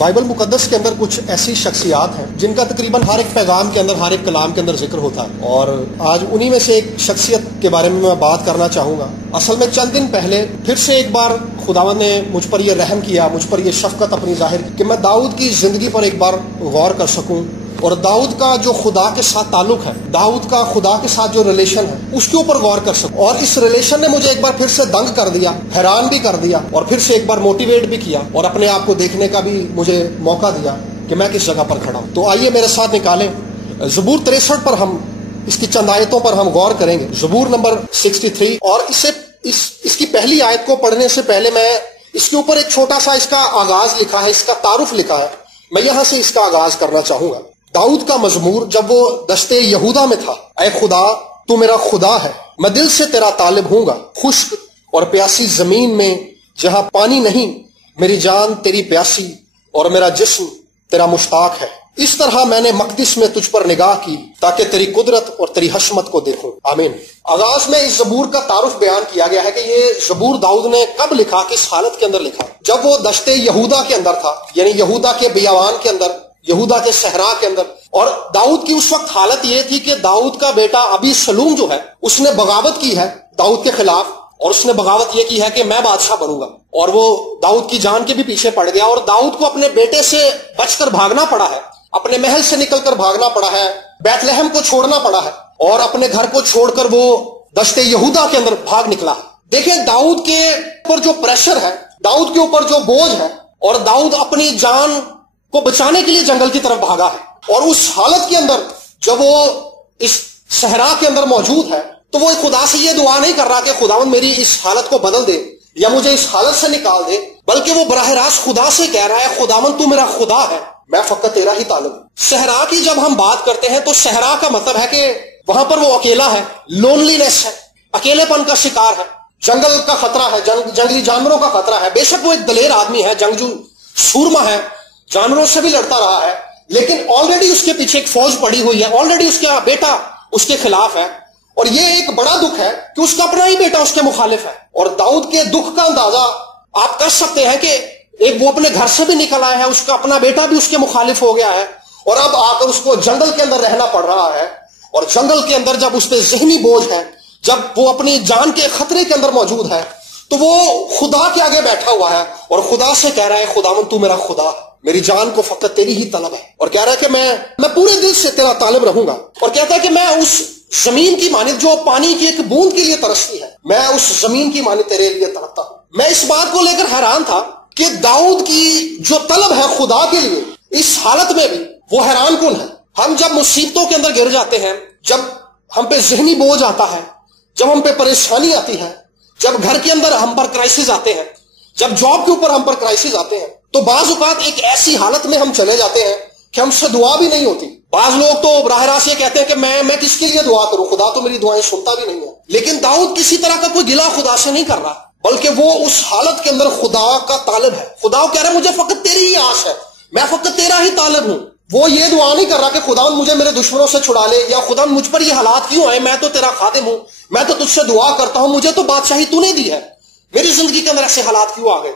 Bible مقدس کے اندر کچھ ایسی شخصیات ہیں جن کا تقریباً ہر ایک پیغام کے اندر، ہر ایک کلام کے اندر ذکر ہوتا ہے، اور آج انہی میں سے ایک شخصیت کے بارے میں بات کرنا چاہوں گا۔ اصل میں چند دن پہلے پھر سے ایک بار خداوند نے مجھ پر یہ رحم کیا، مجھ پر یہ شفقت اپنی ظاہر کی کہ میں داؤد کی زندگی پر ایک بار غور کر سکوں، اور داؤد کا جو خدا کے ساتھ تعلق ہے، داؤد کا خدا کے ساتھ جو ریلیشن ہے، اس کے اوپر غور کر سکوں۔ اور اس ریلیشن نے مجھے ایک بار پھر سے دنگ کر دیا، حیران بھی کر دیا، اور پھر سے ایک بار موٹیویٹ بھی کیا، اور اپنے آپ کو دیکھنے کا بھی مجھے موقع دیا کہ میں کس جگہ پر کھڑا ہوں۔ تو آئیے میرے ساتھ نکالیں زبور 63 پر، ہم اس کی چند آیتوں پر ہم غور کریں گے۔ زبور نمبر 63، اور اس کی پہلی آیت کو پڑھنے سے پہلے میں اس کے اوپر ایک چھوٹا سا اس کا آغاز لکھا ہے، اس کا تعارف لکھا ہے، میں یہاں سے اس کا آغاز کرنا چاہوں گا۔ داؤد کا مزمور جب وہ دشت یہودا میں تھا: اے خدا تو میرا خدا ہے، میں دل سے تیرا طالب ہوں گا، خشک اور پیاسی زمین میں جہاں پانی نہیں، میری جان تیری پیاسی اور میرا جسم تیرا مشتاق ہے۔ اس طرح میں نے مقدس میں تجھ پر نگاہ کی تاکہ تیری قدرت اور تیری حشمت کو دیکھوں۔ آمین۔ آغاز میں اس زبور کا تعارف بیان کیا گیا ہے کہ یہ زبور داؤد نے کب لکھا، کس حالت کے اندر لکھا؟ جب وہ دشت یہودا کے اندر تھا، یعنی یہودا کے بیابان کے اندر، یہودا کے صحرا کے اندر۔ اور داؤد کی اس وقت حالت یہ تھی کہ داؤد کا بیٹا ابی سلوم جو ہے، اس نے بغاوت کی ہے داؤد کے خلاف، اور اس نے بغاوت یہ کی ہے کہ میں بادشاہ بنوں گا، اور وہ داؤد کی جان کے بھی پیچھے پڑ گیا، اور داؤد کو اپنے بیٹے سے بچ کر بھاگنا پڑا ہے، اپنے محل سے نکل کر بھاگنا پڑا ہے، بیت لحم کو چھوڑنا پڑا ہے، اور اپنے گھر کو چھوڑ کر وہ دشت یہودا کے اندر بھاگ نکلا ہے۔ دیکھیں داؤد کے اوپر جو پریشر ہے، داؤد کے اوپر جو بوجھ ہے، اور داؤد اپنی جان کو بچانے کے لیے جنگل کی طرف بھاگا ہے، اور اس حالت کے اندر جب وہ اس صحرا کے اندر موجود ہے تو وہ خدا سے یہ دعا نہیں کر رہا کہ خداوند میری اس حالت کو بدل دے یا مجھے اس حالت سے نکال دے، بلکہ وہ براہ راست خدا سے کہہ رہا ہے خداوند تو میرا خدا ہے، میں فقط تیرا ہی طالب ہوں۔ صحرا کی جب ہم بات کرتے ہیں تو صحرا کا مطلب ہے کہ وہاں پر وہ اکیلا ہے، لونلی نیس ہے، اکیلے پن کا شکار ہے، جنگل کا خطرہ ہے، جنگلی جانوروں کا خطرہ ہے۔ بے شک وہ ایک دلیر آدمی ہے، جنگجو سورما ہے، جانوروں سے بھی لڑتا رہا ہے، لیکن آلریڈی اس کے پیچھے ایک فوج پڑی ہوئی ہے، آلریڈی اس کا بیٹا اس کے خلاف ہے، اور یہ ایک بڑا دکھ ہے کہ اس کا اپنا ہی بیٹا اس کے مخالف ہے۔ اور داؤد کے دکھ کا اندازہ آپ کر سکتے ہیں کہ ایک وہ اپنے گھر سے بھی نکل آیا ہے، اس کا اپنا بیٹا بھی اس کے مخالف ہو گیا ہے، اور اب آ کر اس کو جنگل کے اندر رہنا پڑ رہا ہے، اور جنگل کے اندر جب اس پہ ذہنی بوجھ ہے، جب وہ اپنی جان کے خطرے کے اندر موجود ہے، تو وہ خدا کے آگے بیٹھا ہوا ہے اور خدا سے کہہ رہا ہے خداوند تو میرا خدا ہے، میری جان کو فقط تیری ہی طلب ہے، اور کہہ رہا ہے کہ میں پورے دل سے تیرا طالب رہوں گا، اور کہتا ہے کہ میں اس زمین کی مانند جو پانی کی ایک بوند کے لیے ترستی ہے، میں اس زمین کی مانند تیرے لیے تڑپتا ہوں۔ میں اس بات کو لے کر حیران تھا کہ داؤد کی جو طلب ہے خدا کے لیے، اس حالت میں بھی وہ حیران کن ہے۔ ہم جب مصیبتوں کے اندر گر جاتے ہیں، جب ہم پہ ذہنی بوجھ آتا ہے، جب ہم پہ پریشانی آتی ہے، جب گھر کے اندر ہم پر کرائسس آتے ہیں، جب جاب کے اوپر ہم پر کرائسس آتے ہیں، تو بعض اوقات ایک ایسی حالت میں ہم چلے جاتے ہیں کہ ہم سے دعا بھی نہیں ہوتی۔ بعض لوگ تو براہ راست یہ کہتے ہیں کہ میں کس کے لیے دعا کروں، خدا تو میری دعائیں سنتا بھی نہیں ہے۔ لیکن داؤد کسی طرح کا کوئی گلہ خدا سے نہیں کر رہا، بلکہ وہ اس حالت کے اندر خدا کا طالب ہے۔ خدا کہہ رہا ہے مجھے فقط تیری ہی آس ہے، میں فقط تیرا ہی طالب ہوں۔ وہ یہ دعا نہیں کر رہا کہ خدا مجھے میرے دشمنوں سے چھڑا لے، یا خدا مجھ پر یہ حالات کیوں آئے، میں تو تیرا خادم ہوں، میں تو تجھ سے دعا کرتا ہوں، مجھے تو بادشاہی تو نے دی ہے، میری زندگی کے اندر ایسے حالات کیوں آ گئے۔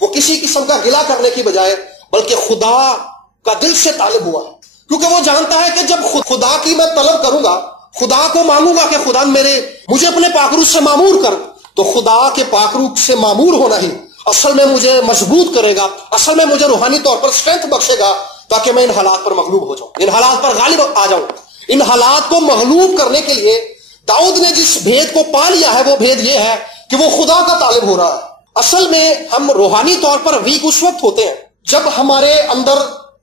وہ کسی قسم کا گلہ کرنے کی بجائے بلکہ خدا کا دل سے طالب ہوا ہے، کیونکہ وہ جانتا ہے کہ جب خدا کی میں طلب کروں گا، خدا کو مانگوں گا کہ خدا مجھے اپنے پاکرو سے معمور کر، تو خدا کے پاکرو سے معمور ہونا ہی اصل میں مجھے مضبوط کرے گا، اصل میں مجھے روحانی طور پر اسٹرینتھ بخشے گا، تاکہ میں ان حالات پر مغلوب ہو جاؤں، ان حالات پر غالب آ جاؤں۔ ان حالات کو مغلوب کرنے کے لیے داؤد نے جس بھید کو پا لیا ہے، وہ بھید یہ ہے کہ وہ خدا کا طالب ہو رہا ہے۔ اصل میں ہم روحانی طور پر ویک اس وقت ہوتے ہیں جب ہمارے اندر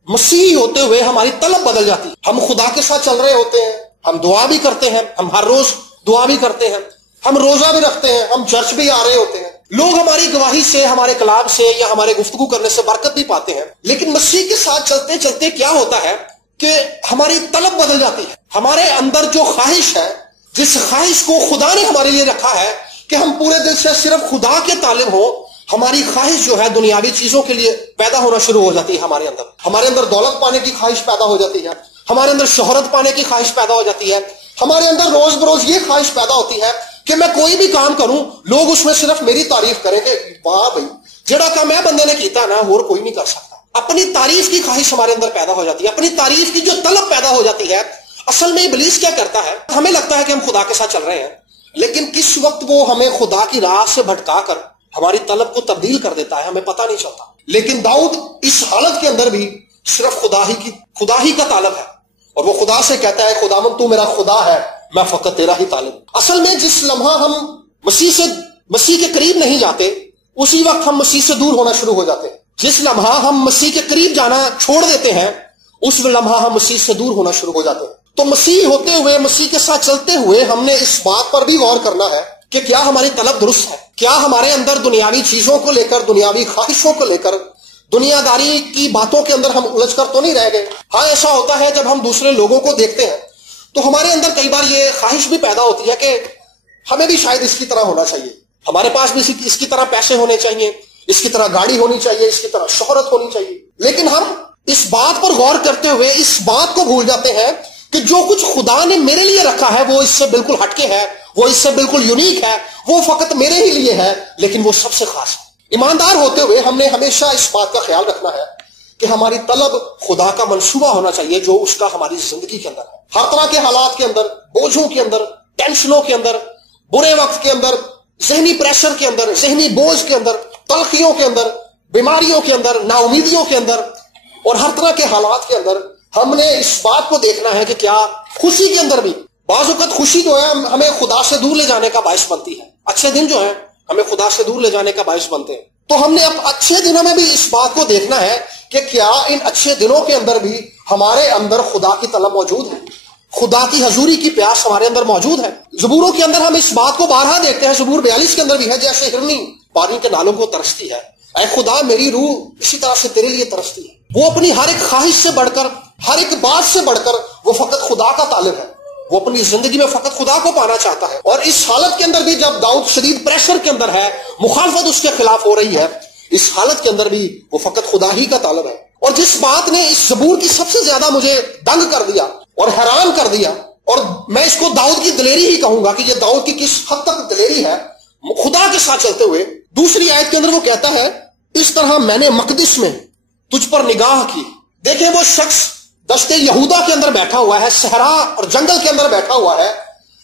مسیحی ہوتے ہوئے ہماری طلب بدل جاتی ہے۔ ہم خدا کے ساتھ چل رہے ہوتے ہیں، ہم دعا بھی کرتے ہیں، ہم ہر روز دعا بھی کرتے ہیں، ہم روزہ بھی رکھتے ہیں، ہم چرچ بھی آ رہے ہوتے ہیں، لوگ ہماری گواہی سے، ہمارے کلام سے یا ہمارے گفتگو کرنے سے برکت بھی پاتے ہیں، لیکن مسیح کے ساتھ چلتے چلتے کیا ہوتا ہے کہ ہماری طلب بدل جاتی ہے۔ ہمارے اندر جو خواہش ہے، جس خواہش کو خدا نے ہمارے لیے رکھا ہے کہ ہم پورے دل سے صرف خدا کے طالب ہوں، ہماری خواہش جو ہے دنیاوی چیزوں کے لیے پیدا ہونا شروع ہو جاتی ہے۔ ہمارے اندر دولت پانے کی خواہش پیدا ہو جاتی ہے، ہمارے اندر شہرت پانے کی خواہش پیدا ہو جاتی ہے، ہمارے اندر روز بروز یہ خواہش پیدا ہوتی ہے کہ میں کوئی بھی کام کروں لوگ اس میں صرف میری تعریف کریں کہ واہ بھائی جڑا کام میں بندے نے کیتا نا اور کوئی نہیں کر سکتا۔ اپنی تعریف کی خواہش ہمارے اندر پیدا ہو جاتی ہے، اپنی تعریف کی جو طلب پیدا ہو جاتی ہے. اصل میں ابلیس کیا کرتا ہے، ہمیں لگتا ہے کہ ہم خدا کے ساتھ چل رہے ہیں، لیکن کس وقت وہ ہمیں خدا کی راہ سے بھٹکا کر ہماری طلب کو تبدیل کر دیتا ہے ہمیں پتہ نہیں چلتا. لیکن داؤد اس حالت کے اندر بھی صرف خدا ہی کا طالب ہے، اور وہ خدا سے کہتا ہے خداوند تو میرا خدا ہے، میں فقط تیرا ہی طالب. اصل میں جس لمحہ ہم مسیح کے قریب نہیں جاتے، اسی وقت ہم مسیح سے دور ہونا شروع ہو جاتے ہیں. جس لمحہ ہم مسیح کے قریب جانا چھوڑ دیتے ہیں، اس لمحہ ہم مسیح سے دور ہونا شروع ہو جاتے ہیں. تو مسیح ہوتے ہوئے، مسیح کے ساتھ چلتے ہوئے ہم نے اس بات پر بھی غور کرنا ہے کہ کیا ہماری طلب درست ہے، کیا ہمارے اندر دنیاوی چیزوں کو لے کر، دنیاوی خواہشوں کو لے کر، دنیا داری کی باتوں کے اندر ہم الجھ کر تو نہیں رہ گئے. ہاں ایسا ہوتا ہے جب ہم دوسرے لوگوں کو دیکھتے ہیں تو ہمارے اندر کئی بار یہ خواہش بھی پیدا ہوتی ہے کہ ہمیں بھی شاید اس کی طرح ہونا چاہیے، ہمارے پاس بھی اس کی طرح پیسے ہونے چاہیے، اس کی طرح گاڑی ہونی چاہیے، اس کی طرح شہرت ہونی چاہیے. لیکن ہم اس بات پر غور کرتے ہوئے اس بات کو بھول جاتے ہیں کہ جو کچھ خدا نے میرے لیے رکھا ہے وہ اس سے بالکل ہٹکے ہے، وہ اس سے بالکل یونیک ہے، وہ فقط میرے ہی لیے ہے، لیکن وہ سب سے خاص ہے. ایماندار ہوتے ہوئے ہم نے ہمیشہ اس بات کا خیال رکھنا ہے کہ ہماری طلب خدا کا منصوبہ ہونا چاہیے جو اس کا ہماری زندگی کے اندر ہے. ہر طرح کے حالات کے اندر، بوجھوں کے اندر، ٹینشنوں کے اندر، برے وقت کے اندر، ذہنی پریشر کے اندر، ذہنی بوجھ کے اندر، تلخیوں کے اندر، بیماریوں کے اندر، نا امیدیوں کے اندر، اور ہر طرح کے حالات کے اندر ہم نے اس بات کو دیکھنا ہے کہ کیا خوشی کے اندر بھی، بعض اوقات خوشی جو ہے ہمیں خدا سے دور لے جانے کا باعث بنتی ہے، اچھے دن جو ہیں ہمیں خدا سے دور لے جانے کا باعث بنتے ہیں. تو ہم نے اب اچھے دنوں میں بھی اس بات کو دیکھنا ہے کہ کیا ان اچھے دنوں کے اندر بھی ہمارے اندر خدا کی طلب موجود ہے، خدا کی حضوری کی پیاس ہمارے اندر موجود ہے. زبوروں کے اندر ہم اس بات کو بارہا دیکھتے ہیں، زبور 42 کے اندر بھی ہے، جیسے ہرنی پانی کے نالوں کو ترستی ہے، اے خدا میری روح اسی طرح سے تیرے لیے ترستی ہے. وہ اپنی ہر ایک خواہش سے بڑھ کر، ہر ایک بات سے بڑھ کر وہ فقط خدا کا طالب ہے، وہ اپنی زندگی میں فقط خدا کو پانا چاہتا ہے. اور اس حالت کے اندر بھی جب داؤد شدید پریشر کے اندر ہے، مخالفت اس کے خلاف ہو رہی ہے، اس حالت کے اندر بھی وہ فقط خدا ہی کا طالب ہے. اور جس بات نے اس زبور کی سب سے زیادہ مجھے دنگ کر دیا اور حیران کر دیا، اور میں اس کو داؤد کی دلیری ہی کہوں گا کہ یہ داؤد کی کس حد تک دلیری ہے خدا کے ساتھ چلتے ہوئے. دوسری آیت کے اندر وہ کہتا ہے اس طرح میں نے مقدس میں تجھ پر نگاہ کی. دیکھیں وہ شخص دشت یہودا کے اندر بیٹھا ہوا ہے، صحرا اور جنگل کے اندر بیٹھا ہوا ہے،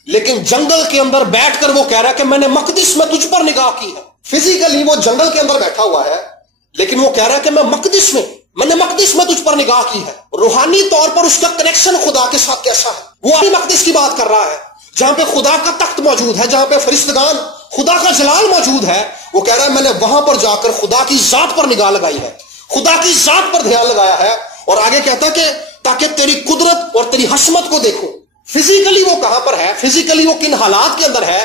لیکن جنگل کے اندر بیٹھ کر وہ کہہ رہا ہے کہ میں نے مقدس میں تجھ پر نگاہ کی ہے. فزیکلی وہ جنگل کے اندر بیٹھا ہوا ہے، لیکن وہ کہہ رہا ہے کہ میں نے مقدس میں تجھ پر نگاہ کی ہے. روحانی طور پر اس کا کنیکشن خدا کے ساتھ کیسا ہے؟ وہ اپنی مقدس کی بات کر رہا ہے جہاں پہ خدا کا تخت موجود ہے، جہاں پہ فرشتگان، خدا کا جلال موجود ہے. وہ کہہ رہا ہے میں نے وہاں پر جا کر خدا کی ذات پر نگاہ لگائی ہے، خدا کی ذات پر دھیان لگایا ہے. اور آگے کہتا ہے کہ تاکہ تیری قدرت اور تیری حسمت کو دیکھو. فزیکلی وہ کہاں پر ہے، فزیکلی وہ کن حالات کے اندر ہے،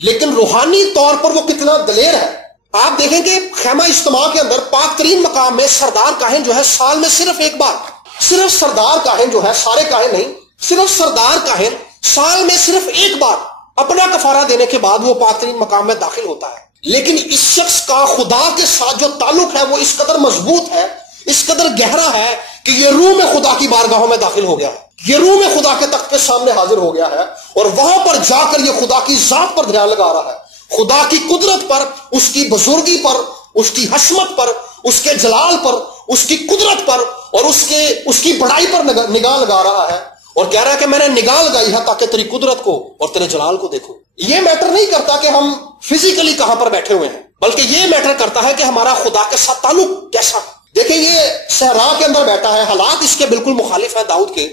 لیکن روحانی طور پر وہ کتنا دلیر ہے. آپ دیکھیں کہ خیمہ اجتماع کے اندر پاک ترین مقام میں سردار کاہن جو ہے سال میں صرف ایک بار، صرف سردار کاہن جو ہے، سارے کاہن نہیں، صرف سردار کاہن سال میں صرف ایک بار اپنا کفارہ دینے کے بعد وہ پاک ترین مقام میں داخل ہوتا ہے. لیکن اس شخص کا خدا کے ساتھ جو تعلق ہے وہ اس قدر مضبوط ہے، اس قدر گہرا ہے کہ یہ روح میں خدا کی بارگاہوں میں داخل ہو گیا ہے، یہ روح میں خدا کے تخت کے سامنے حاضر ہو گیا ہے، اور وہاں پر جا کر یہ خدا کی ذات پر دھیان لگا رہا ہے، خدا کی قدرت پر، اس کی بزرگی پر، اس کی حسمت پر، اس کے جلال پر، اس کی قدرت پر، اور اس کی بڑائی پر نگاہ لگا رہا ہے. اور کہہ رہا ہے کہ میں نے نگاہ لگائی ہے تاکہ تیری قدرت کو اور تیرے جلال کو دیکھوں. یہ میٹر نہیں کرتا کہ ہم فزیکلی کہاں پر بیٹھے ہوئے ہیں، بلکہ یہ میٹر کرتا ہے کہ ہمارا خدا کے ساتھ تعلق کیسا. دیکھیں یہ صحرا کے اندر بیٹھا ہے، حالات اس کے بالکل مخالف ہیں داؤد کے،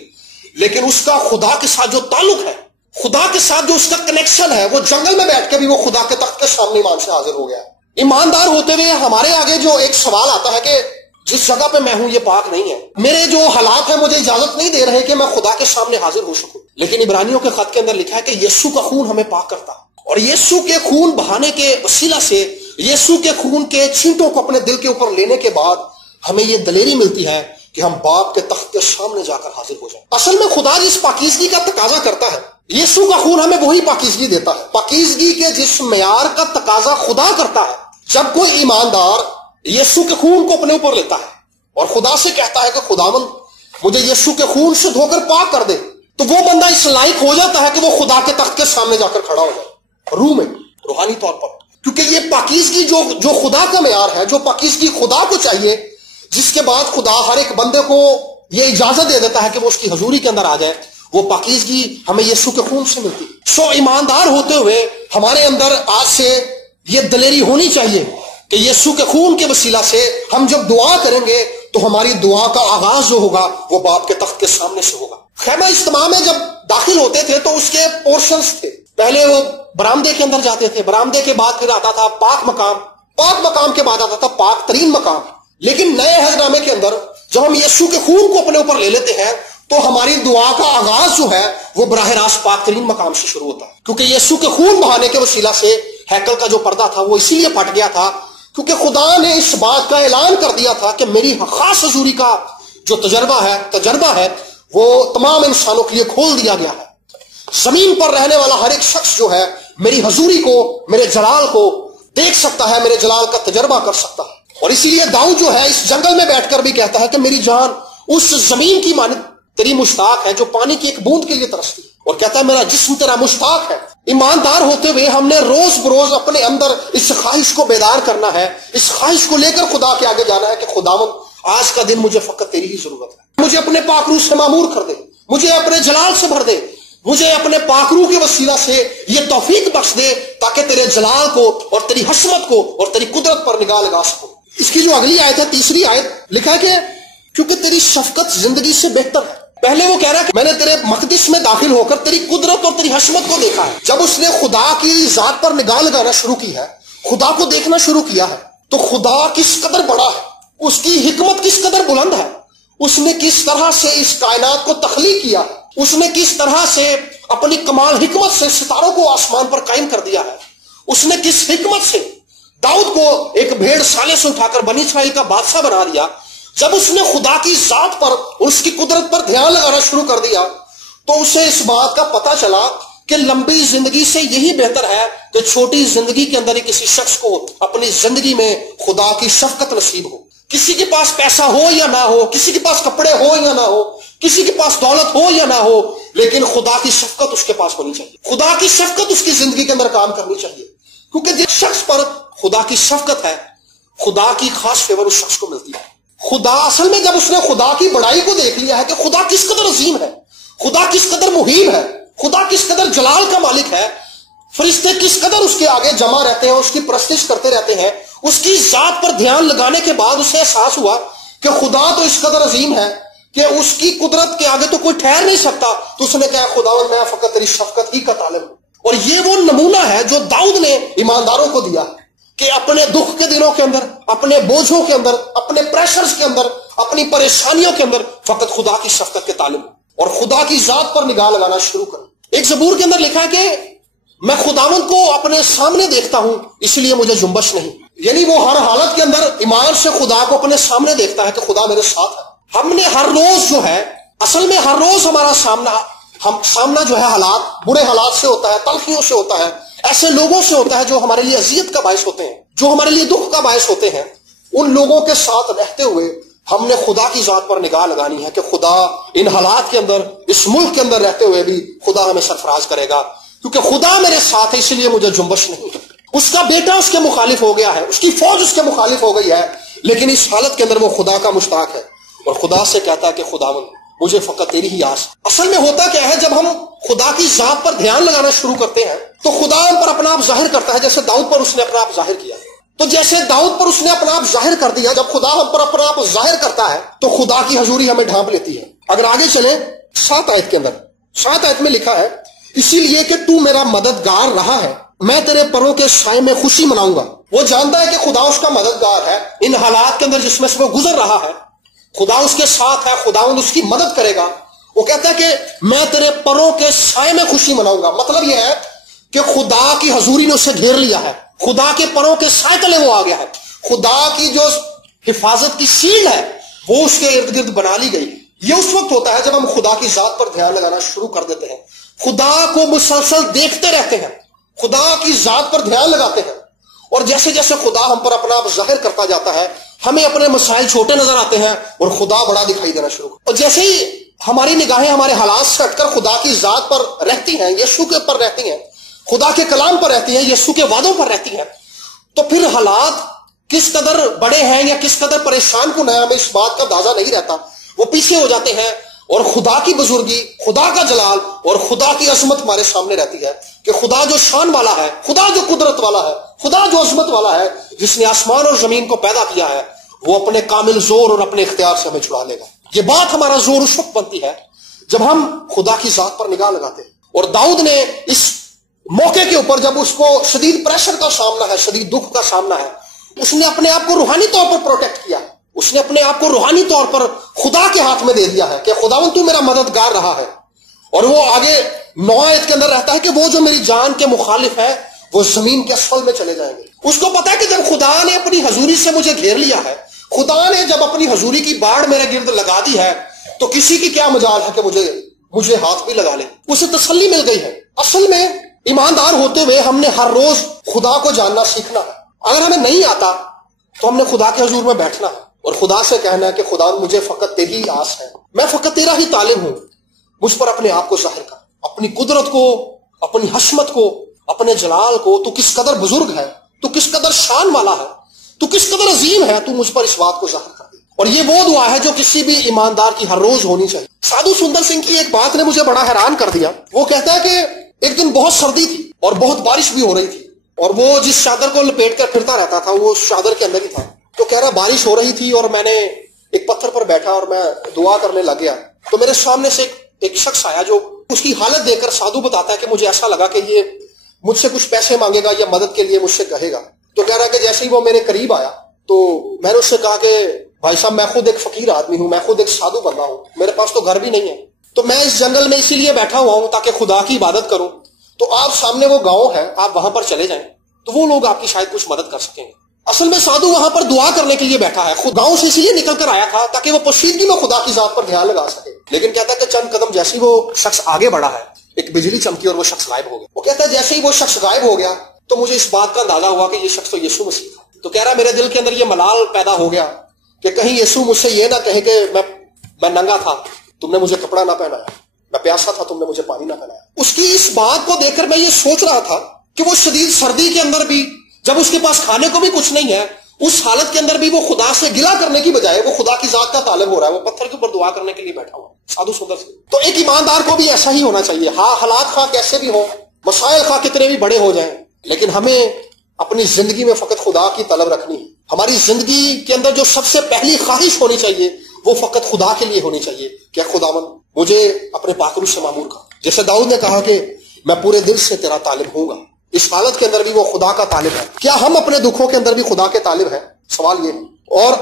لیکن اس کا خدا کے ساتھ جو تعلق ہے، خدا کے ساتھ جو اس کا کنیکشن ہے، وہ جنگل میں بیٹھ کے بھی وہ خدا کے تخت کے سامنے ایمان سے حاضر ہو گیا. ایماندار ہوتے ہوئے ہمارے آگے جو ایک سوال آتا ہے کہ جس جگہ پہ میں ہوں یہ پاک نہیں ہے، میرے جو حالات ہیں مجھے اجازت نہیں دے رہے کہ میں خدا کے سامنے حاضر ہو سکوں. لیکن عبرانیوں کے خط کے اندر لکھا ہے کہ یسوع کا خون ہمیں پاک کرتا ہے، اور یسوع کے خون بہانے کے وسیلہ سے، یسوع کے خون کے چھینٹوں کو اپنے دل کے اوپر لینے کے بعد ہمیں یہ دلیری ملتی ہے کہ ہم باپ کے تخت کے سامنے جا کر حاضر ہو جائیں. اصل میں خدا جس پاکیزگی کا تقاضا کرتا ہے، یسوع کا خون ہمیں وہی پاکیزگی دیتا ہے. پاکیزگی کے جس معیار کا تقاضا خدا کرتا ہے، جب کوئی ایماندار یسوع کے خون کو اپنے اوپر لیتا ہے اور خدا سے کہتا ہے کہ خداوند مجھے یسوع کے خون سے دھو کر پاک کر دے، تو وہ بندہ اس لائق ہو جاتا ہے کہ وہ خدا کے تخت کے سامنے جا کر کھڑا ہو جائے روح میں، روحانی طور پر. کیونکہ یہ پاکیزگی جو خدا کا معیار ہے، جو پاکیزگی خدا کو چاہیے، جس کے بعد خدا ہر ایک بندے کو یہ اجازت دے دیتا ہے کہ وہ اس کی حضوری کے اندر آ جائے. وہ پاکیزگی ہمیں یسوع کے خون سے ملتی. سو ایماندار ہوتے ہوئے ہمارے اندر آج سے یہ دلیری ہونی چاہیے کہ یسوع کے خون کے وسیلہ سے ہم جب دعا کریں گے تو ہماری دعا کا آغاز جو ہوگا وہ باپ کے تخت کے سامنے سے ہوگا. خیمہ اجتماع میں جب داخل ہوتے تھے تو اس کے پورشنز تھے. پہلے وہ برآمدے کے اندر جاتے تھے, برآمدے کے بعد پھر آتا تھا پاک مقام, پاک مقام کے بعد آتا تھا پاک ترین مقام. لیکن نئے عہد نامے کے اندر جب ہم یسوع کے خون کو اپنے اوپر لے لیتے ہیں تو ہماری دعا کا آغاز جو ہے وہ براہ راست پاک ترین مقام سے شروع ہوتا ہے. کیونکہ یسوع کے خون بہانے کے وسیلہ سے ہیکل کا جو پردہ تھا وہ اسی لیے پھٹ گیا تھا کیونکہ خدا نے اس بات کا اعلان کر دیا تھا کہ میری خاص حضوری کا جو تجربہ ہے وہ تمام انسانوں کے لیے کھول دیا گیا ہے. زمین پر رہنے والا ہر ایک شخص جو ہے میری حضوری کو, میرے جلال کو دیکھ سکتا ہے, میرے جلال کا تجربہ کر سکتا ہے. اور اسی لیے داؤد جو ہے اس جنگل میں بیٹھ کر بھی کہتا ہے کہ میری جان اس زمین کی مانند تیری مشتاق ہے جو پانی کی ایک بوند کے لیے ترستی ہے. اور کہتا ہے میرا جسم تیرا مشتاق ہے. ایماندار ہوتے ہوئے ہم نے روز بروز اپنے اندر اس خواہش کو بیدار کرنا ہے, اس خواہش کو لے کر خدا کے آگے جانا ہے کہ خداوند آج کا دن مجھے فقط تیری ہی ضرورت ہے. مجھے اپنے پاک روح سے معمور کر دے, مجھے اپنے جلال سے بھر دے, مجھے اپنے پاک روح کے وسیلہ سے یہ توفیق بخش دے تاکہ تیرے جلال کو اور تیری حشمت کو اور تیری قدرت پر نگاہ لگا سکوں. اس کی جو اگلی آیت ہے, تیسری آیت, لکھا ہے کہ کیونکہ تیری شفقت زندگی سے بہتر ہے. پہلے وہ کہہ رہا ہے کہ میں نے تیرے مقدس میں داخل ہو کر تیری قدرت اور تیری حشمت کو دیکھا ہے. جب اس نے خدا کی ذات پر نگاہ لگانا شروع کی ہے, خدا کو دیکھنا شروع کیا ہے, تو خدا کس قدر بڑا ہے, اس کی حکمت کس قدر بلند ہے, اس نے کس طرح سے اس کائنات کو تخلیق کیا ہے, اس نے کس طرح سے اپنی کمال حکمت سے ستاروں کو آسمان پر قائم کر دیا ہے, اس نے کس حکمت سے داؤد کو ایک بھیڑ سالے سے اٹھا کر بنی اسرائیل کا بادشاہ بنا دیا. جب اس نے خدا کی ذات پر اور اس کی قدرت پر دھیان لگانا شروع کر دیا تو اسے اس بات کا پتہ چلا کہ لمبی زندگی سے یہی بہتر ہے کہ چھوٹی زندگی کے اندر کسی شخص کو اپنی زندگی میں خدا کی شفقت نصیب ہو. کسی کے پاس پیسہ ہو یا نہ ہو, کسی کے پاس کپڑے ہو یا نہ ہو, کسی کے پاس دولت ہو یا نہ ہو, لیکن خدا کی شفقت اس کے پاس ہونی چاہیے. خدا کی شفقت اس کی زندگی کے اندر کام کرنی چاہیے, کیونکہ جس شخص پر خدا کی شفقت ہے خدا کی خاص فیور اس شخص کو ملتی ہے. خدا اصل میں جب اس نے خدا کی بڑائی کو دیکھ لیا ہے کہ خدا کس قدر عظیم ہے, خدا کس قدر محیب ہے, خدا کس قدر جلال کا مالک ہے, فرشتے کس قدر اس کے آگے جمع رہتے ہیں, اس کی پرستش کرتے رہتے ہیں, اس کی ذات پر دھیان لگانے کے بعد اسے احساس ہوا کہ خدا تو اس قدر عظیم ہے کہ اس کی قدرت کے آگے تو کوئی ٹھہر نہیں سکتا. تو اس نے کہا خداوند میں فقط تیری شفقت ہی کا طالب ہوں. اور یہ وہ نمونہ ہے جو داؤد نے ایمانداروں کو دیا کہ اپنے دکھ کے دنوں کے اندر, اپنے بوجھوں کے اندر, اپنے پریشرز کے اندر, اپنی پریشانیوں کے اندر فقط خدا کی شفقت کے طالب ہوں اور خدا کی ذات پر نگاہ لگانا شروع کروں. ایک زبور کے اندر لکھا ہے کہ میں خداوند کو اپنے سامنے دیکھتا ہوں اس لیے مجھے جنبش نہیں. یعنی وہ ہر حالت کے اندر ایمان سے خدا کو اپنے سامنے دیکھتا ہے کہ خدا میرے ساتھ ہے. ہم نے ہر روز جو ہے, اصل میں ہر روز ہمارا سامنا جو ہے حالات, برے حالات سے ہوتا ہے, تلخیوں سے ہوتا ہے, ایسے لوگوں سے ہوتا ہے جو ہمارے لیے اذیت کا باعث ہوتے ہیں, جو ہمارے لیے دکھ کا باعث ہوتے ہیں. ان لوگوں کے ساتھ رہتے ہوئے ہم نے خدا کی ذات پر نگاہ لگانی ہے کہ خدا ان حالات کے اندر, اس ملک کے اندر رہتے ہوئے بھی خدا ہمیں سرفراز کرے گا, کیونکہ خدا میرے ساتھ ہے اس لیے مجھے جنبش نہیں. اس کا بیٹا اس کے مخالف ہو گیا ہے, اس کی فوج اس کے مخالف ہو گئی ہے, لیکن اس حالت کے اندر وہ خدا کا مشتاق ہے اور خدا سے کہتا ہے کہ خداوند مجھے فقط تیری ہی آس. اصل میں ہوتا کیا ہے, جب ہم خدا کی ذات پر دھیان لگانا شروع کرتے ہیں تو خدا ہم پر اپنا آپ ظاہر کرتا ہے, جیسے داؤد پر اس نے اپنا آپ ظاہر کیا. تو جیسے داؤد پر اس نے اپنا آپ ظاہر کر دیا, جب خدا ہم پر اپنا آپ ظاہر کرتا ہے تو خدا کی حضوری ہمیں ڈھانپ لیتی ہے. اگر آگے چلیں 7 آیت کے اندر, 7 آیت میں لکھا ہے اسی لیے کہ تو میرا مددگار رہا ہے, میں تیرے پروں کے سائے میں خوشی مناؤں گا. وہ جانتا ہے کہ خدا اس کا مددگار ہے. ان حالات کے اندر جس میں سے وہ گزر رہا ہے خدا اس کے ساتھ ہے, خداوند اس کی مدد کرے گا. وہ کہتا ہے کہ میں تیرے پروں کے سائے میں خوشی مناؤں گا. مطلب یہ ہے کہ خدا کی حضوری نے اسے گھیر لیا ہے, خدا کے پروں کے سائے تلے وہ آ گیا ہے. خدا کی جو حفاظت کی سیل ہے وہ اس کے ارد گرد بنا لی گئی. یہ اس وقت ہوتا ہے جب ہم خدا کی ذات پر دھیان لگانا شروع کر دیتے ہیں, خدا کو مسلسل دیکھتے رہتے ہیں, خدا کی ذات پر دھیان لگاتے ہیں, اور جیسے جیسے خدا ہم پر اپنا ظاہر کرتا جاتا ہے ہمیں اپنے مسائل چھوٹے نظر آتے ہیں اور خدا بڑا دکھائی دینا شروع. اور جیسے ہی ہماری نگاہیں ہمارے حالات سے ہٹ کر خدا کی ذات پر رہتی ہیں, یسوع کے پر رہتی ہیں, خدا کے کلام پر رہتی ہیں, یسوع کے وعدوں پر رہتی ہیں, تو پھر حالات کس قدر بڑے ہیں یا کس قدر پریشان کن ہے ہمیں اس بات کا اندازہ نہیں رہتا. وہ پیچھے ہو جاتے ہیں اور خدا کی بزرگی، خدا کا جلال اور خدا کی عظمت ہمارے سامنے رہتی ہے کہ خدا جو شان والا ہے، خدا جو قدرت والا ہے، خدا جو عظمت والا ہے، جس نے آسمان اور زمین کو پیدا کیا ہے، وہ اپنے کامل زور اور اپنے اختیار سے ہمیں چھڑا لے گا. یہ بات ہمارا زور اس وقت بنتی ہے جب ہم خدا کی ذات پر نگاہ لگاتے ہیں. اور داؤد نے اس موقع کے اوپر جب اس کو شدید پریشر کا سامنا ہے، شدید دکھ کا سامنا ہے، اس نے اپنے آپ کو روحانی طور پر پروٹیکٹ کیا. اس نے اپنے آپ کو روحانی طور پر خدا کے ہاتھ میں دے دیا ہے کہ خداوند تو میرا مددگار رہا ہے. اور وہ آگے 9 آیت کے اندر رہتا ہے کہ وہ جو میری جان کے مخالف ہے وہ زمین کے اسفل میں چلے جائیں گے. اس کو پتا ہے کہ جب خدا نے اپنی حضوری سے مجھے گھیر لیا ہے، خدا نے جب اپنی حضوری کی باڑ میرے گرد لگا دی ہے، تو کسی کی کیا مجال ہے کہ مجھے ہاتھ بھی لگا لے. اسے تسلی مل گئی ہے. اصل میں ایماندار ہوتے ہوئے ہم نے ہر روز خدا کو جاننا سیکھنا ہے. اگر ہمیں نہیں آتا تو ہم نے خدا کے حضور میں بیٹھنا ہے اور خدا سے کہنا ہے کہ خدا مجھے فقط تیری آس ہے، میں فقط تیرا ہی طالب ہوں، مجھ پر اپنے آپ کو ظاہر کر، اپنی قدرت کو، اپنی حشمت کو، اپنے جلال کو. تو کس قدر بزرگ ہے، تو کس قدر شان والا ہے، تو کس قدر عظیم ہے، تو مجھ پر اس بات کو ظاہر کر دے. اور یہ وہ دعا ہے جو کسی بھی ایماندار کی ہر روز ہونی چاہیے. سادھو سندر سنگھ کی ایک بات نے مجھے بڑا حیران کر دیا. وہ کہتا ہے کہ ایک دن بہت سردی تھی اور بہت بارش بھی ہو رہی تھی، اور وہ جس چادر کو لپیٹ کر پھرتا رہتا تھا وہ چادر کے اندر ہی تھا. تو کہہ رہا بارش ہو رہی تھی اور میں نے ایک پتھر پر بیٹھا اور میں دعا کرنے لگ گیا. تو میرے سامنے سے ایک شخص آیا جو اس کی حالت دیکھ کر سادھو بتاتا ہے کہ مجھے ایسا لگا کہ یہ مجھ سے کچھ پیسے مانگے گا یا مدد کے لیے مجھ سے کہے گا. تو کہہ رہا کہ جیسے ہی وہ میرے قریب آیا تو میں نے اس سے کہا کہ بھائی صاحب میں خود ایک فقیر آدمی ہوں، میں خود ایک سادھو بندہ ہوں، میرے پاس تو گھر بھی نہیں ہے، تو میں اس جنگل میں اسی لیے بیٹھا ہوا ہوں تاکہ خدا کی عبادت کروں. تو آپ سامنے وہ گاؤں ہے، آپ وہاں پر چلے جائیں تو وہ لوگ آپ کی شاید کچھ مدد کر سکیں گے. اصل میں سادھو وہاں پر دعا کرنے کے لیے بیٹھا ہے. خود گاؤں سے اسی لیے نکل کر آیا تھا تاکہ وہ پوشیدگی میں خدا کی ذات پر دھیان لگا سکے. لیکن کہتا ہے کہ چند قدم جیسے ہی وہ شخص آگے بڑھا ہے، ایک بجلی چمکی اور وہ شخص غائب ہو گیا. وہ کہتا ہے جیسے ہی وہ شخص غائب ہو گیا تو مجھے اس بات کا اندازہ ہوا کہ یہ شخص تو یسوع مسیح تھا. تو کہہ رہا میرے دل کے اندر یہ ملال پیدا ہو گیا کہ کہیں یسوع مجھ سے یہ نہ کہے کہ میں ننگا تھا، تم نے مجھے کپڑا نہ پہنایا، میں پیاسا تھا، تم نے مجھے پانی نہ پلایا. اس کی اس بات کو دیکھ کر میں یہ سوچ رہا تھا کہ وہ شدید سردی کے اندر بھی جب اس کے پاس کھانے کو بھی کچھ نہیں ہے، اس حالت کے اندر بھی وہ خدا سے گلا کرنے کی بجائے وہ خدا کی ذات کا طالب ہو رہا ہے. وہ پتھر کے اوپر دعا کرنے کے لیے بیٹھا ہوا سادھو سندر سنگھ. تو ایک ایماندار کو بھی ایسا ہی ہونا چاہیے. ہاں حالات خواہ کیسے بھی ہوں، مسائل خواہ کتنے بھی بڑے ہو جائیں، لیکن ہمیں اپنی زندگی میں فقط خدا کی طلب رکھنی ہے. ہماری زندگی کے اندر جو سب سے پہلی خواہش ہونی چاہیے وہ فقط خدا کے لیے ہونی چاہیے کہ خداوند مجھے اپنے پاک روح سے معمور کر. جیسے داؤد نے کہا کہ میں پورے دل سے تیرا طالب ہوں گا، اس حالت کے اندر بھی وہ خدا کا طالب ہے. کیا ہم اپنے دکھوں کے اندر بھی خدا کے طالب ہیں؟ سوال یہ ہے. اور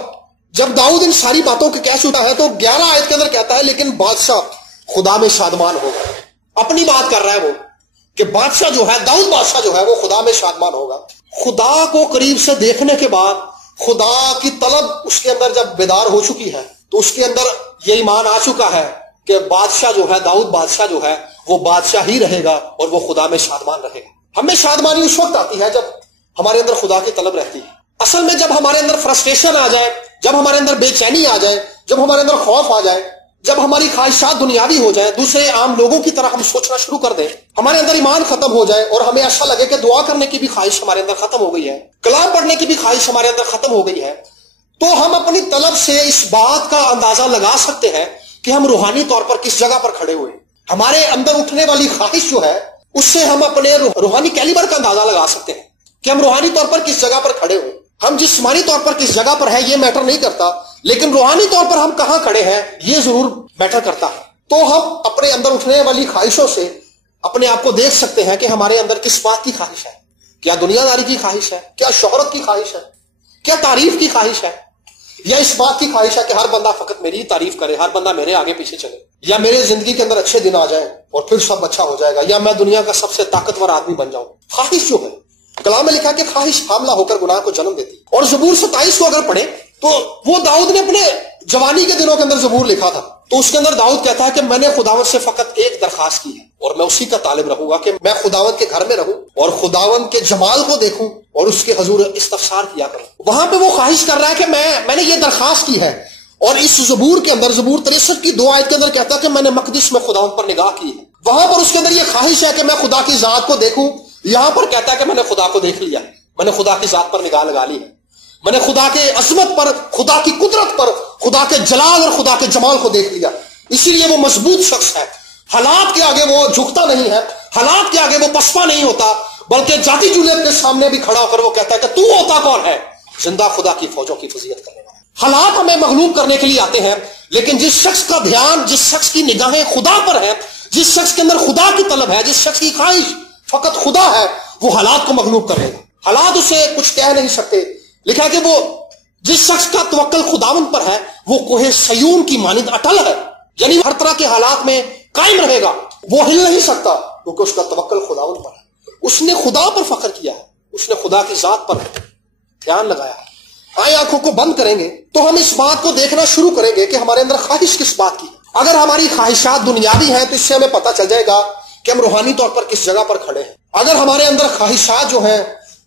جب داؤد ان ساری باتوں کے کہہ چکا ہے تو 11 آیت کے اندر کہتا ہے لیکن بادشاہ خدا میں شادمان ہوگا. اپنی بات کر رہا ہے وہ کہ بادشاہ جو ہے، داؤد بادشاہ جو ہے وہ خدا میں شادمان ہوگا. خدا کو قریب سے دیکھنے کے بعد خدا کی طلب اس کے اندر جب بیدار ہو چکی ہے تو اس کے اندر یہ ایمان آ چکا ہے کہ بادشاہ جو ہے، داؤد بادشاہ جو ہے وہ بادشاہ ہی رہے گا اور وہ خدا میں شادمان رہے گا. ہمیں شادمانی اس وقت آتی ہے جب ہمارے اندر خدا کی طلب رہتی ہے. اصل میں جب ہمارے اندر فرسٹریشن آ جائے، جب ہمارے اندر بے چینی آ جائے، جب ہمارے اندر خوف آ جائے، جب ہماری خواہشات دنیاوی ہو جائیں، دوسرے عام لوگوں کی طرح ہم سوچنا شروع کر دیں، ہمارے اندر ایمان ختم ہو جائے اور ہمیں ایسا لگے کہ دعا کرنے کی بھی خواہش ہمارے اندر ختم ہو گئی ہے، کلام پڑھنے کی بھی خواہش ہمارے اندر ختم ہو گئی ہے، تو ہم اپنی طلب سے اس بات کا اندازہ لگا سکتے ہیں کہ ہم روحانی طور پر کس جگہ پر کھڑے ہوئے. ہمارے اندر اٹھنے والی خواہش جو ہے اس سے ہم اپنے روحانی کیلیبر کا اندازہ لگا سکتے ہیں کہ ہم روحانی طور پر کس جگہ پر کھڑے ہوئے. ہم جسمانی طور پر کس جگہ پر ہے یہ میٹر نہیں کرتا، لیکن روحانی طور پر ہم کہاں کھڑے ہیں یہ ضرور میٹر کرتا ہے. تو ہم اپنے اندر اٹھنے والی خواہشوں سے اپنے آپ کو دیکھ سکتے ہیں کہ ہمارے اندر کس بات کی خواہش ہے. کیا دنیا داری کی خواہش ہے؟ کیا شہرت کی خواہش ہے؟ کیا تعریف کی خواہش ہے؟ یا اس بات کی خواہش ہے کہ ہر بندہ فقط میری تعریف کرے، ہر بندہ میرے آگے پیچھے چلے، یا میرے زندگی کے اندر اچھے دن آ جائیں اور پھر سب اچھا ہو جائے گا، یا میں دنیا کا سب سے طاقتور آدمی بن جاؤں. خواہش جو ہے، کلام میں لکھا کہ خواہش حاملہ ہو کر گناہ کو جنم دیتی. اور زبور 27 کو اگر پڑھیں تو وہ داؤد نے اپنے جوانی کے دنوں کے اندر زبور لکھا تھا. تو اس کے اندر داؤد کہتا ہے کہ میں نے خداوند سے فقط ایک درخواست کی ہے اور میں اسی کا طالب رہوں گا کہ میں خداوند کے گھر میں رہوں اور خداوند کے جمال کو دیکھوں اور اس کے حضور استفسار کیا کروں. وہاں پہ وہ خواہش کر رہا ہے کہ میں نے یہ درخواست کی ہے. اور اس زبور کے اندر، زبور 63 کی 2 آیت کے اندر کہتا ہے کہ میں نے مقدس میں خداوند پر نگاہ کی ہے. وہاں پر اس کے اندر یہ خواہش ہے کہ میں خدا کی ذات کو دیکھوں. یہاں پر کہتا ہے کہ میں نے خدا کو دیکھ لیا، میں نے خدا کی ذات پر نگاہ لگا لی ہے. میں نے خدا کے عظمت پر، خدا کی قدرت پر، خدا کے جلال اور خدا کے جمال کو دیکھ لیا، اسی لیے وہ مضبوط شخص ہے، حالات کے آگے وہ جھکتا نہیں ہے، حالات کے آگے وہ پسپا نہیں ہوتا، بلکہ جاتی جولیت کے سامنے بھی کھڑا ہو کر وہ کہتا ہے کہ تو ہوتا کون ہے؟ زندہ خدا کی فوجوں کی فضیلت کرنے والا۔ حالات ہمیں مغلوب کرنے کے لیے آتے ہیں، لیکن جس شخص کا دھیان، جس شخص کی نگاہیں خدا پر ہیں، جس شخص کے اندر خدا کی طلب ہے، جس شخص کی خواہش فقط خدا ہے، وہ حالات کو مغلوب کر لے گا۔ حالات اسے کچھ کہہ نہیں سکتے۔ لکھا کہ وہ جس شخص کا توکل خداوند پر ہے وہ کوہ سیون کی مانند اٹل ہے، یعنی ہر طرح کے حالات میں قائم رہے گا، وہ ہل نہیں سکتا کیونکہ اس کا توکل خداوند پر ہے۔ اس نے خدا پر فخر کیا ہے، اس نے خدا کی ذات پر دھیان لگایا ہے۔ آئے آنکھوں کو بند کریں گے تو ہم اس بات کو دیکھنا شروع کریں گے کہ ہمارے اندر خواہش کس بات کی ہے۔ اگر ہماری خواہشات دنیاوی ہیں تو اس سے ہمیں پتہ چل جائے گا کہ ہم روحانی طور پر کس جگہ پر کھڑے ہیں۔ اگر ہمارے اندر خواہشات جو ہیں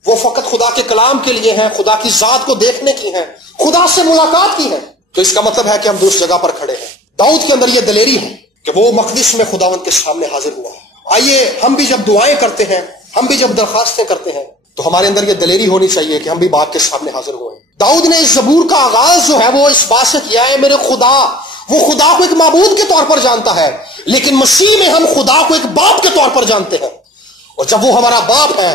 وہ فقط خدا کے کلام کے لیے ہیں، خدا کی ذات کو دیکھنے کی ہیں، خدا سے ملاقات کی ہیں، تو اس کا مطلب ہے کہ ہم درست جگہ پر کھڑے ہیں۔ داؤد کے اندر یہ دلیری ہے کہ وہ مقدس میں خداوند کے سامنے حاضر ہوا ہے۔ آئیے ہم بھی جب دعائیں کرتے ہیں، ہم بھی جب درخواستیں کرتے ہیں تو ہمارے اندر یہ دلیری ہونی چاہیے کہ ہم بھی باپ کے سامنے حاضر ہوئے ہیں۔ داؤد نے اس زبور کا آغاز جو ہے وہ اس بات سے کیا ہے، میرے خدا، وہ خدا کو ایک معبود کے طور پر جانتا ہے، لیکن مسیح میں ہم خدا کو ایک باپ کے طور پر جانتے ہیں، اور جب وہ ہمارا باپ ہے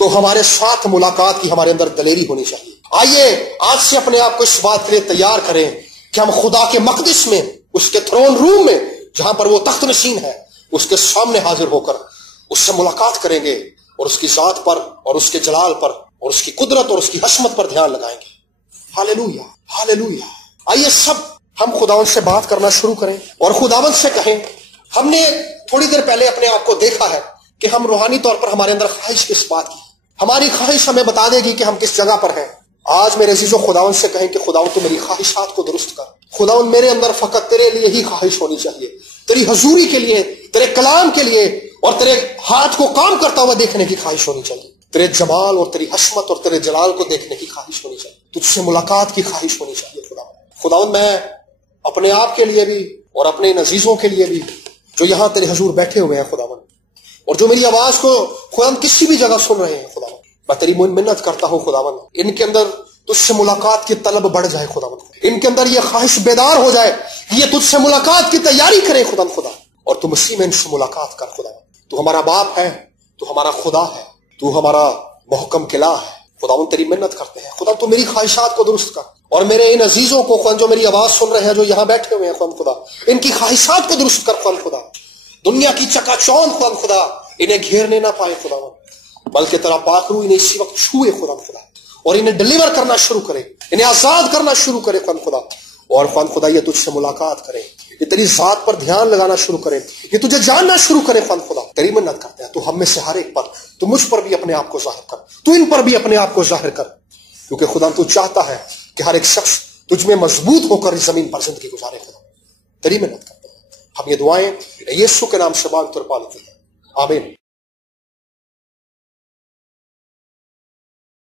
تو ہمارے ساتھ ملاقات کی ہمارے اندر دلیری ہونی چاہیے۔ آئیے آج سے اپنے آپ کو اس بات کے لیے تیار کریں کہ ہم خدا کے مقدس میں، اس کے تھرون روم میں جہاں پر وہ تخت نشین ہے، اس کے سامنے حاضر ہو کر اس سے ملاقات کریں گے اور اس کی ذات پر اور اس کے جلال پر اور اس کی قدرت اور اس کی حشمت پر دھیان لگائیں گے۔ Hallelujah, hallelujah. آئیے سب ہم خداوند سے بات کرنا شروع کریں اور خداوند سے کہیں۔ ہم نے تھوڑی دیر پہلے اپنے آپ کو دیکھا ہے کہ ہم روحانی طور پر ہمارے اندر خواہش کس بات کی، ہماری خواہش ہمیں بتا دے گی کہ ہم کس جگہ پر ہیں۔ آج میرے عزیزو خداوند سے کہیں کہ خداوند تو میری خواہشات کو درست کر، خداوند میرے اندر فقط تیرے لیے ہی خواہش ہونی چاہیے، تیری حضوری کے لیے، تیرے کلام کے لیے، اور تیرے ہاتھ کو کام کرتا ہوا دیکھنے کی خواہش ہونی چاہیے، تیرے جمال اور تیری حشمت اور تیرے جلال کو دیکھنے کی خواہش ہونی چاہیے، تجھ سے ملاقات کی خواہش ہونی چاہیے۔ خداوند میں اپنے آپ کے لیے بھی اور اپنے ان عزیزوں کے لیے بھی جو یہاں تیرے حضور بیٹھے ہوئے ہیں خداوند، اور جو میری آواز کو خداوند کسی بھی جگہ سن رہے ہیں خداوند، میں تیری منت کرتا ہوں خداوند ان کے اندر تجھ سے ملاقات کی طلب بڑھ جائے خداوند، ان کے اندر یہ خواہش بیدار ہو جائے، یہ تجھ سے ملاقات کی تیاری کرے خداوند خدا، اور تو مسیح میں ان سے ملاقات کر خداوند۔ تو ہمارا باپ ہے، تو ہمارا خدا ہے، تو ہمارا محکم قلعہ ہے۔ خداوند تیری منت کرتے ہیں خدا تو میری خواہشات کو درست کر، اور میرے ان عزیزوں کو خدا جو میری آواز سن رہے ہیں، جو یہاں بیٹھے ہوئے ہیں خدا، ان کی خواہشات کو درست کر خدا، دنیا کی چکا چوند خدا انہیں گھیرنے نہ پائے خداوند، بلکہ تیرا پاک روح انہیں اسی وقت چھوئے خدا اور انہیں ڈیلیور کرنا شروع کرے، انہیں آزاد کرنا شروع کرے خدا، اور خدا یہ تجھ سے ملاقات کرے، یہ تیری ذات پر دھیان لگانا شروع کرے، یہ تجھے جاننا شروع کرے خدا۔ تیری منت کرتے ہیں تو ہم میں سے ہر ایک پر، تو مجھ پر بھی اپنے آپ کو ظاہر کر، تو ان پر بھی اپنے آپ کو ظاہر کر، کیونکہ خدا تو چاہتا ہے کہ ہر ایک شخص تجھ میں مضبوط ہو کر اس زمین پر زندگی گزارے خدا۔ تیری منت کرتے ہیں، ہم یہ دعائیں یسوع کے نام سے مانگتے اور پا لیتے ہیں، آمین۔